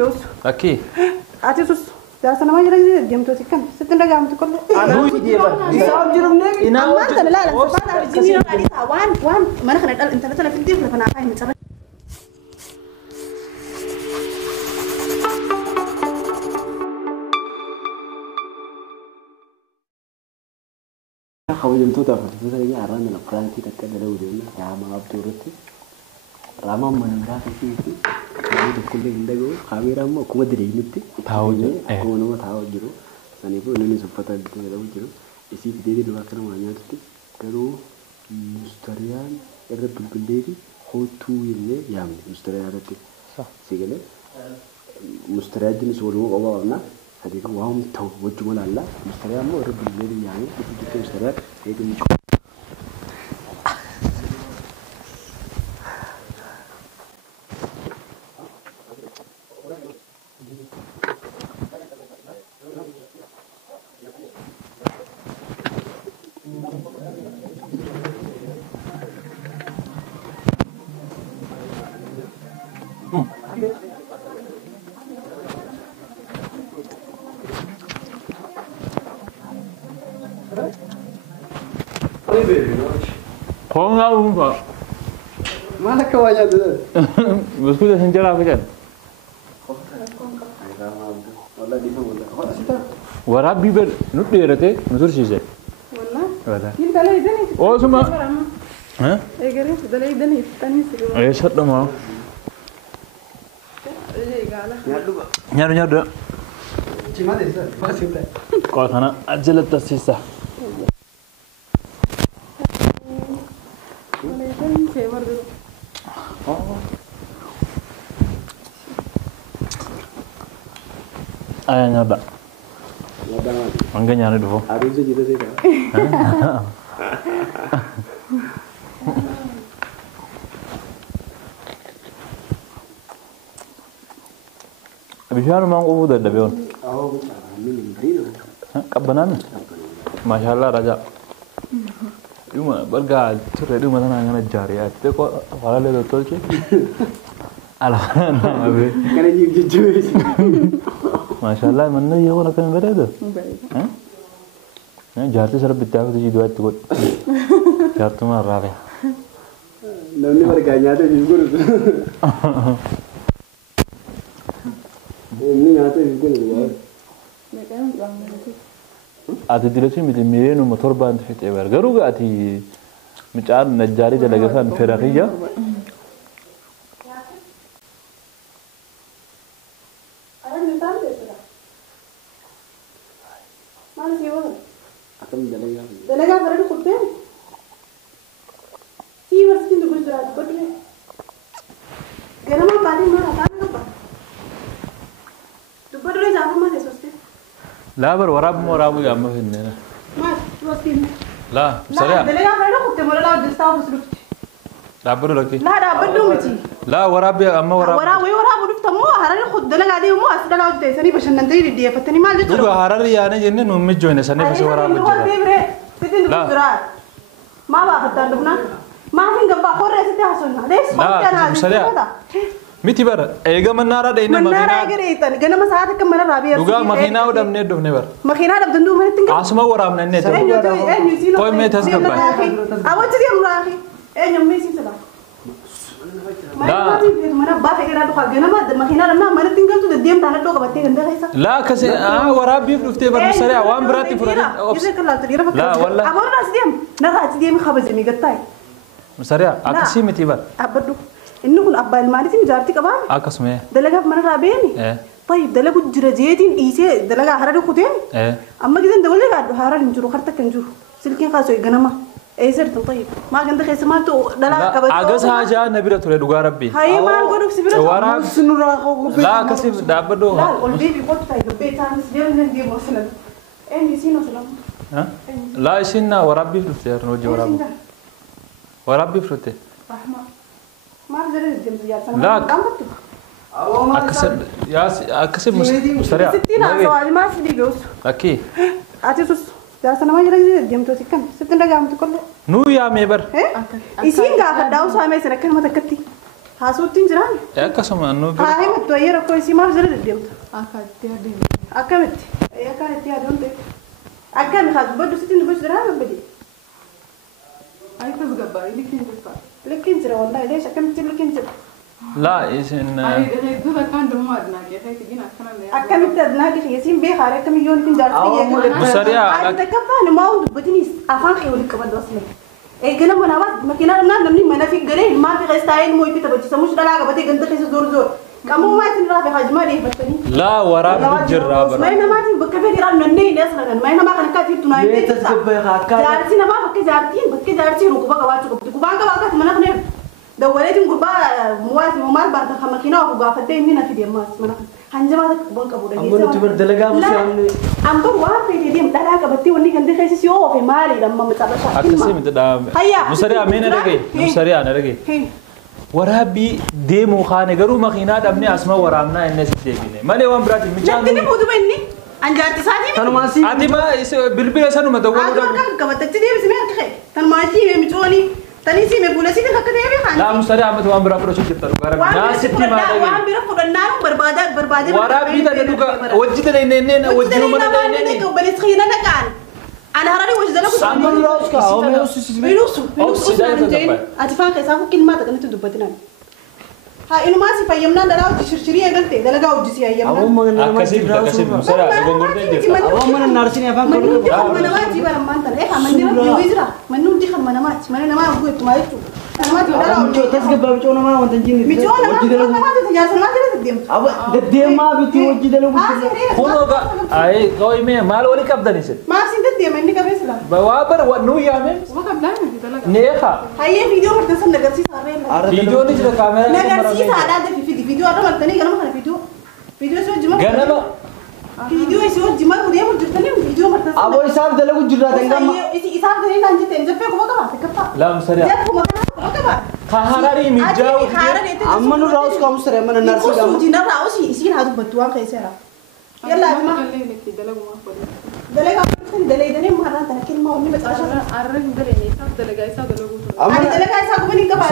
جوز أكيد أتي سوس جالس أنا ما جرى ديم توتي كم ستين رجع متكل أنا في ديبر يسام جرمني ما أنت لا لا سبحان الله جميل عليه وان ما نخلي أنت مثلا في الديم فأنا فاهم مثلا خوجم توتا فتوتا يجي عرّان الأفرانتي تكلم له ودينا يا ما أبدورتي رامم من راكي فيه كل كل عندك خبير أما كم دري نبتي تاوجو كم نما تاوجو أنا بقول إني سبتة بتوجه تاوجو إسي بديدي لو أكلم عنيا تبتي كلو مستريان الرب بالبلدي هو تو يلي يامي مستريان تبتي صح سيجله مستريان دي مسؤولو أبغى هذيك واهم تو وجمل الله مستريان مو الرب بالبلدي يعني إسي مستريان هيك مش Kau nggak lupa. Mana kawannya tu? Bosku dah senjata apa kan? والله دي فهمت. هذا سيتا. Warabi ber, nut dia rete, nusur sih saya. والله Wala. كيف ده ليه دني Oh semua. Hah? إيه قريب ده ليه دني تاني سيرو Ayo shot dong mau. إيه قاله Nyaru nyaru. Cuma deh, apa sih? Kau sana aja letak sisa. ليه دني فيمر ده Ayo nyada. Ada mana? Angga nyari dulu. Harus juga sih kan? Abishan mang udah ada beon. Oh, ini beri dong. Kabanan. Masya Allah raja. Cuma bergal, sudah itu mana nanya jari ya. Itu kok kalau lihat betul sih. Alah, abe. Karena jujur sih. Masya Allah, mana ya orang kan beda tu. Hah? Nah, jari serap bitak tu jadi dua tu. Jari tu mah rapi. Nanti berganya tu jujur. Ini nyata jujur luar. mereka yang bilang gitu Ati tidak sih mesti mirenu motor band fit ever. Garu ga ati micar najari jalagasan ferahija. Akan menjalankan. Dalaga baru kutte. Sih वर्षिन तो गुजरात को थे गरमा पानी मारा था ना बा तो बड़े जामा में सोचते La bar warab morabu ya ma finne na. मार रोस्ती La, saya. दलाga baru kutte मोला लाओ जिस्ता बसलुक Dabaru lagi. لا دا بدو متي La warab ya amma warab. ورا وي ورا بدو تمو هراني خد دلاga دي مو أصلا لاو تيسني بس ننتهي دي فتني ما جت Duga harari ya ne jenne no me joine sane bas warab jara. لا ما بعرف تندبنا ما في جنبا خورة ستة حسنا ليش لا مسرع متي بر ايغا منارا دينا منارا مدينة ايغريتن جنا مساعدة كم مرة رابية دوغا مخينا ودم نه دبنه بر مخينا دب دندو ما تنقل اسما ورام نه ته كوي مي تسغبا أول تدي أمراهي إيه يوم ميسين سبا لا mana bapak kira tuh kalau nama makinan nama mana tinggal tuh diam tanah tuh kabar tinggal deh لا كسي وراب بيفرفتي بر مسرع وان براتي فرادي لا والله أبغى ناس diam نرى diam خبز مي قطعي مسرع اكسي متي بر أبدو إنه كن أبا المالي تنجارتي كمان اكسمه دلقة من رابيني طيب دلقة جرجيتين إيسي دلقة هرادو كتين أما كذا دولة قاعد هراد نجرو خرطة كنجرو سلكين خاصو يجنما إيه سرت طيب ما كنت خيس ما تو دلقة كبر أجلس حاجة نبيرة تقول دوغا ربي هاي ما نقول في سبيرة وراب Senurah kau لا كسي دابدو لا والبي بيقول تاي بيت أنا سبيرة ندي مثلا إيه نسينا سلام لا يسينا وراب بيفرفتي نوجي وراب وراب بيفرفتي رحمة ما أقدر الجيم زيادة لا أكسب مسرع ستين سؤال ما سدي جوز أكيد أتيسوس جالس أنا ما يجري الجيم تو تكن ستين رجع متكلم نو يا ميبر إيشين قاعد داو سامي سركن ما تكتي Haasuutti jiraan. Akkasuma nu Haa himattu ayyee rakkoo isii maaf jala deddeemtu. Akkatti adeemu. Akkamitti? Akkamitti adeemte? Akkami haa dubbaddu sitti dubbachuu jiraa gabbadee? Aykas gabbaa likiin jirta. Likiin jira wallahi leesh akkamitti likiin jira? laa isin Hedduu takkaan dammoo adnaa keessaa itti gina akkana mee. Akkamitti adnaa kee isiin beekaare akkamiyyoon ittiin jaartii Musariyaa Ati takka faana maa dubbatinis afaan kee waliin qabaddu aslee. Eegala manaa makiinaa namni mana fi galee ilmaan fi qeestaayeen moo itti taphachiisa mush dhalaa qabatee ganda keessa zoor. Qamoo maatiin irraa fi hajmaa deeffatanii. laa waraabni jirraa bara. Maayina maatiin bakka federaal nannee hin dheessan maayina maa kan akka atiiftu naa hin beeksisa. Jaartii namaa bakka jaartii rukuba qabaachuu qabdi. Kubaan qabaa akkati mana kana dawwaleetiin gurbaa muwaasi maal baata kan makiinaa ofu gaafattee inni na fide ammaas mana kana. Hanjamaa takka kubaan qabu dhageessa. Amma nuti bar dalagaa musaamne. Amma waan fedhe deemu dhalaa qabattee wanni ganda keessa si oofe maaliidha amma maxxabashaa. Akkasii miti dhaabame. Musariyaa mee na dhagee. Musariyaa na dhagee. Waraabbii deemuu kaane garuu makiinaa dhabnee asuma waraabnaa inni asitti deebine. Malee waan biraatiin michaan. Natti fuutu inni anjaarti isaatii. Tanumaasi. Ati maa bilbila sanuma dawwaluu dhabu. Akka qabatatti deebisee akka ka'e. Tanumaasi hime micooni. Tani si me bulasi kan akka deebi kan. laa Musariyaa amma waan biraa fudhachuu jirta dhugaa rabbi. Naasitti maa dhagee. Waan bira fudhannaan barbaade. Waraabbii tana dhugaa wajji tana inni wajji nama na inni. Balis khina naqaan. Ana harari wajji dalagu. Samman rauska ome usus Minusu. Ati faan keessaa fukkin maata kanatti dubbatinaan. Haa inumaasi fayyamnaan dhalaa hojii shirshirrii eegalte dalagaa hojii si hayyamnaan. Awwam mana nama Akkasii akkasii Musariyaa gongordee jirta. Awwam mana narsini afaan Manni hundi kan mana maati bara maanta manni rabbi jira manni hundi kan mana maati mana namaa bu'e tuma jechuudha. Namaati dhalaa hojii tasgabaa bicoo namaa wanta jinni. Bicoo namaati tajaajila namaati deddeemtu. Aba deddeemaa biti hojii dalagu. Kunoo ay qoyme maal wali qabdani sin. Maaf sin deddeema inni qabeessa laa. Waa bara nu yaame. Uma qabdaan miti dalaga. Neeqa. Hayyee viidiyoo martansan nagarsiisa harreen. Viidiyoo ni jira kaameraa. Nagarsiisa aadaa fi viidiyoo adda martanii ganama kana viidiyoo si hojii martanii. Ganama. Viidiyoo si hojii martanii deemu jirtanii viidiyoo martansan. Abo isaaf dalagu jirraa dangama. Isaaf galee naan jettee jaffee kuma qaba takkaffa. laa Musariyaa. Jaffuma kana kuma qaba. Kaharari mijaa'u. Amma nu rauska musare mana narsi Narsi gama. hojii narraa osii isiin haa dubbattu waan keesseera. Yalla Amma amma illee itti dalagu maaf godhe. dalagaa kan dalaydanii maarraan tana kilmaa wanni maxaashaa. Arra hin daleenye isaaf dalagaa isaa dalagu ture. Amma Ani dalagaa isaa gubanii qaba.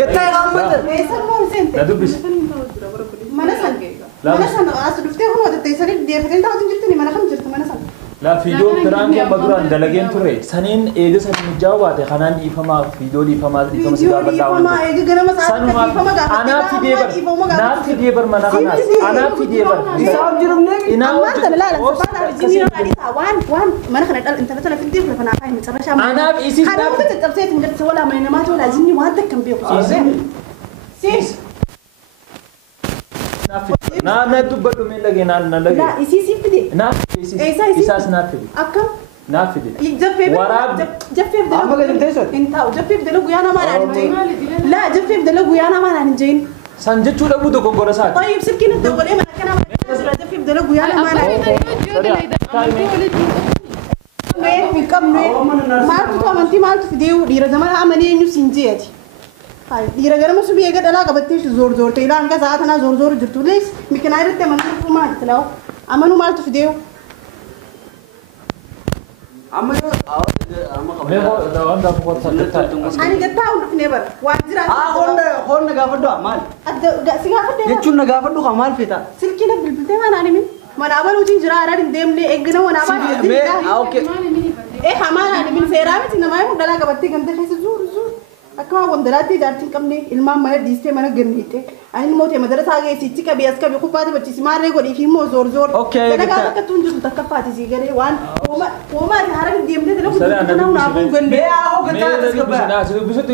gataa qaamata. Meeshaan moo seente? Na dubbisi. Mana san as dhuftee kun wadattee sadi deefatee taa'utu jirtani mana kam jirtu mana san. laa viidiyoo biraan kee maduraan dalageen ture saniin eega sadi mijaa'u baate kanaan dhiifamaa viidiyoo dhiifamaa si gaafadhaa waan Dhiifamaa eegi ganama sa'aatii dhiifama gaafatee anaaf fidee bar naaf fidee bar mana kanaas anaaf fidee bar Isaaf jirumne. Ammaan tana laala sabaadhaa wajjin yoo dhaadhiisa waan mana kana dhala intala tana fidee lafa naa kaa'e maxarrashaa. Anaaf isiis Kana hunda caccabsee hin jirti walaa mana namaati walaa jinni waan takka hin beeku. Siis. na dubbadhu mee dhagee na dhagee. Laa isii siif fide. Naaf fide isaas naaf fide. Akkam. Naaf fide. Jaffeef dalagu. Amma gadi teessoon. Hin taa'u jaffeef dalagu yaa namaa naan hin jeyin. Laa jaffeef dalagu yaa namaa naan hin jeyin. San jechuu dhabuu tokko gora isaati. Tayyib sirkiin dabalee mana kana mana jira jaffeef dalagu yaa namaa naan hin jeyin. Hin qabne maaltu amantii maaltu fidee dhiira zamana amanee eenyu siin jeeti. Dhiira ganama subii eega dhalaa qabattee zoor ta'e ilaa hanga sa'a tanaa zoor jirtu lees mikinaa irratti amantuu maal tilaawu amanuu maaltu fidee. Amma yoo Mee waan gaafa qotta sakkataa. Ani gattaa hundi finee bara waan jiraatu. honna gaafadhu maal? Si gaafadhee Jechuun na gaafadhu maal feeta? silkii na bilbiltee maanaan himin mana abaluutiin jira aadaa hin deemne eeggana mana abaa Mee okay. Hamaan himin seeraa miti namaa himu dhalaa qabattee ganda keessa zuur akkuma wandalaatti jaartiin qabne ilmaan mana dhiistee mana ganniitte ani immoo ta'e madarasaa geessichi qabee as qabee kuphaati bachiisi maarree godhii fi immoo zoor dalagaa akka tuun jiru takka faatisii galee waan hoomaa haara hin deemtee dalagu kana hunaafuun galle. Mee haa gataa tasgabbaa.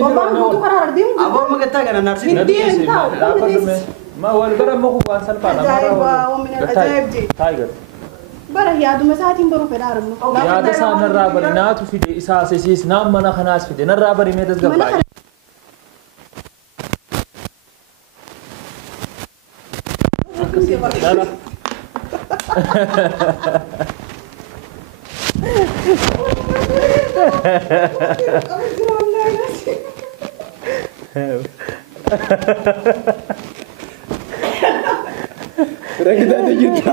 Bobbaan guutuu karaa harra deemu. Aboo amma gataa kana narsi. Deem taa'u. Ma wal bara muku waan salphaadha. Ajaa'ib jee. Taayigar. Bara yaaduma isaatiin baruu fedhaa armu. Yaada isaa narraa bari naatu fide isaa sisiis naan mana kanaas fide narraa bari mee tasgabbaa. Dala. Kira kita ada juta.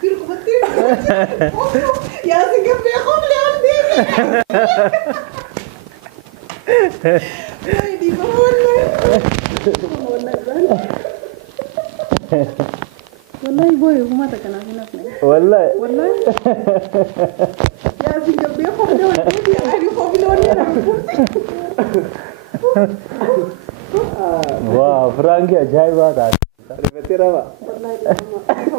Kira يا سيدي بيخوف لي عندي هايدي والله بوي وما تكنا هنا والله يا سيدي بيخوف لي عندي عادي خوف لي عندي واو فرانكي أجايب هذا رفتي روا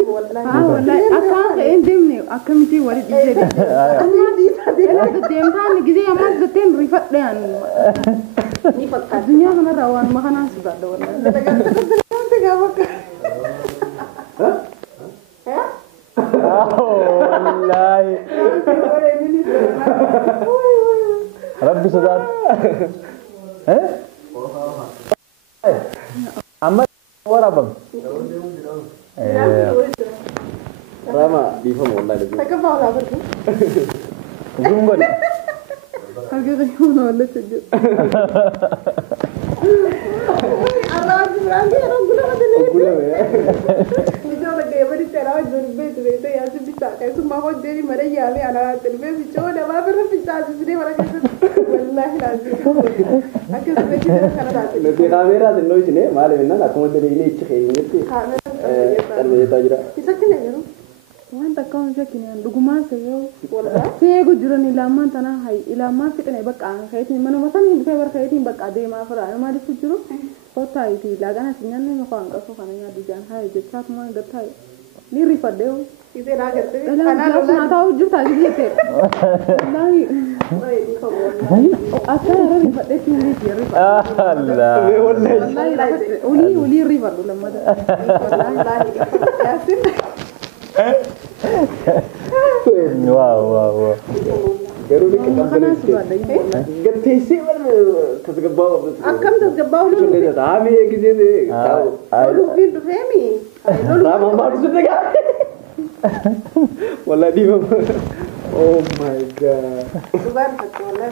والله أكان إندمني أكمتي ولد إزاي أنا قدام كان جزء ما قدام رفق لان الدنيا أنا روان ما خلاص بعد والله والله ربي صدق أما ورا بام رama difam wallahi da تكفى ولا برضه زومبل حقيقة يوم ولا تجو الراجل عندي أنا أقول له هذا gula ya بيجوا لك يا بني ترى وجه البيت بيت يا سيدي ساكت ثم هو جاني مريا علي على التلفزيون بيجوا ده ما بيعرف يساعد سيدي ولا كذا والله لازم أكيد بيجي ده كذا nanti kamera dan noise ni malam ini aku mau dari ini cek ini tu terus tajra يسكن يا جنو وين تكون شكل يعني دقمات سيو سيجو جرني لما تنا هاي إلى ما فيكنا بقى عن خيتي منو مثلا يبغى خيتي بقى دي ما فرع ما دي فجرو هو تاي لكن سنيني ما كان قصو كان يا ديجان هاي جتات ما قطعي نيري فديو إذا لا قلت أنا لا تاو جبت على جيتي والله أصلا ربي فديت نيري ريفر الله والله ولي ريفر لما ده واو baru ni kita خلاص beli بعد يوم gede sih mana tersegebau أكم تجباو له sudah tapi ya gitu deh لولو فين فهمي Rama malu sudah kan والله دي oh my god سبحان الله والله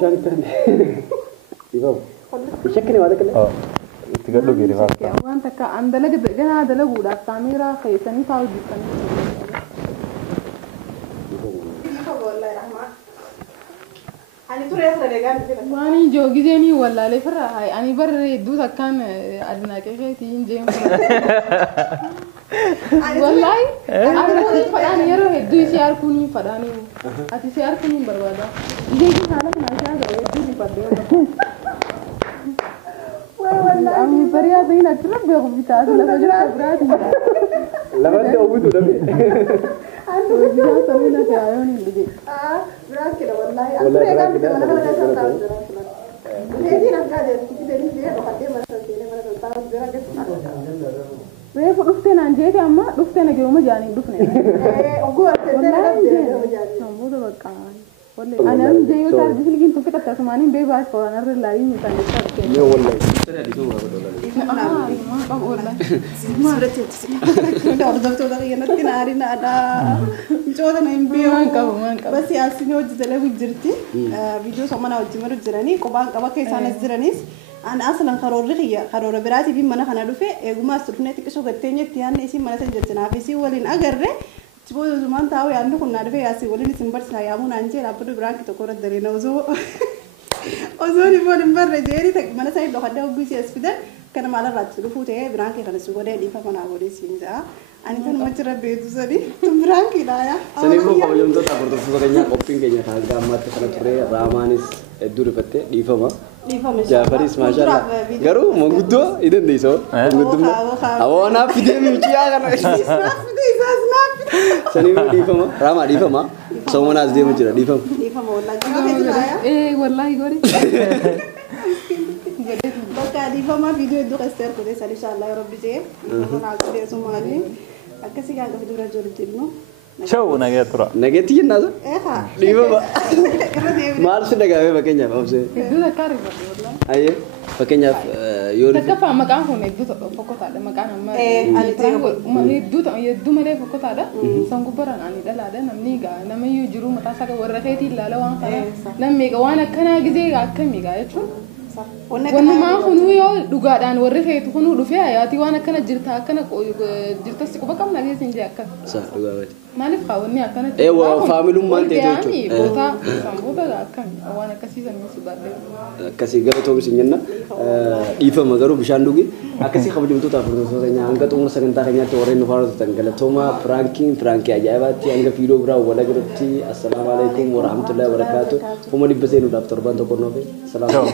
شنطة دي بابا شكلي ما ذاك اه تقدر كده فاهم وانت كأنت لقى جنا هذا لقوا ده تعميرة خيساني تاو جدا والله رحمة أنا ترى يا سيدي قال كده واني جو جزيني ولا لفرا هاي أنا برا دوسا كان أدنى كيف تين جيم والله أنا فداني يرو هدو يسيار كوني فداني أتي سيار كوني بروادا يجي حالك ناشا هدو يفدو أمي بريا دينا ترى بيغم بتاعه لا فجر براتي لما أنت أبوي تقول عنده وجهه سوينا في عيوني اللي براك كده والله والله أنا براك كده. أنا هذه نقعد كده ليه وقدم مثلا كده مثلا تعرف براك ريف رفتنا عن جيتي أما رفتنا كيوم جاني رفنا أقول والله نموذج بقى والله أنا جاي وتعرف بس لكن تفكر تسمعني بيباش فأنا رلاي مثلا يا والله ما بقول لك بس يا سيدي وجدت له وجرتي فيديو سمعنا وجمر وجراني كوبان كبا كيسان الزرانيس أنا أصلا خرور رخية خرور براتي بيم منا خنا دفع يقوم أسرفنا تكسو قتني كتيان نسي منا سنجتنا في سي ولين أجره تبغى زمان تاوي عنده كنا دفع يا سي ولين سنبرس يامون أنجيل أبدو براك تكورة درينا وزوني بولين برا جيري تك منا سايد لو خدوا بيسي أسفدا كان مالا رات رفوته براك كنا سوغدا دي فما نقولي سينزا أنا كان مجرد بيتو سدي براك لا يا Seni mau kamu jom tu tak berterus kayaknya koping kayaknya harga mati karena pure ramanis dulu pete di fama. Jafaris masalah. Garu mau gudo itu nih so. Gudo mau. Awana video micia kan. Seni mau di fama. Rama di fama. Semua nas dia mencuri di fama. دي فما والله جوا إيه والله يقولي بقى دي فما فيديو يدو قصير كده إن شاء الله يا رب جي أنا أقول يا سومالي أكسي كان فيديو رجول تبنو شو نجات ترى Negatif nasa. إيه Di fama. Mal sudah gawe pakainya apa sih? يدودا كاري والله Aye. Pakainya yori. تكفى مكان هون يدودا فقط هذا مكان ما يدودا يدو ملي فقط هذا سانكو بران أني دلا ده نمنيجا نمي يجرو متاسك ورثتي لا لو أنا نميجا وأنا كنا جزء أكمل ميجا يشوف Wanumaa kunuu yoo dhugaadhaan warri feetu kunuu dhufee ayaati waan akkana jirta akkana jirtas quba qabna keessin jee akka. Saa dhugaa wali. Maaliif kaawwanni akkana jirta? Waa faamilummaan ta'e jechuudha. Boota samboota akkam waan akkasiisan ni subaadhe. Akkasii galatoomsi jenna dhiifama garuu bishaan dhugi akkasii kabajamtoota furdootaa nyaa hanga xumura sagantaa keenyaatti warreen nu faarfatan galatooma firaankii ajaa'ibaatti hanga fiidoo biraa wala garatti assalaamu alaikum warahmatullahi wabarakaatu. Kuma dhibba seenuudhaaf torban tokko noofe. Salaam.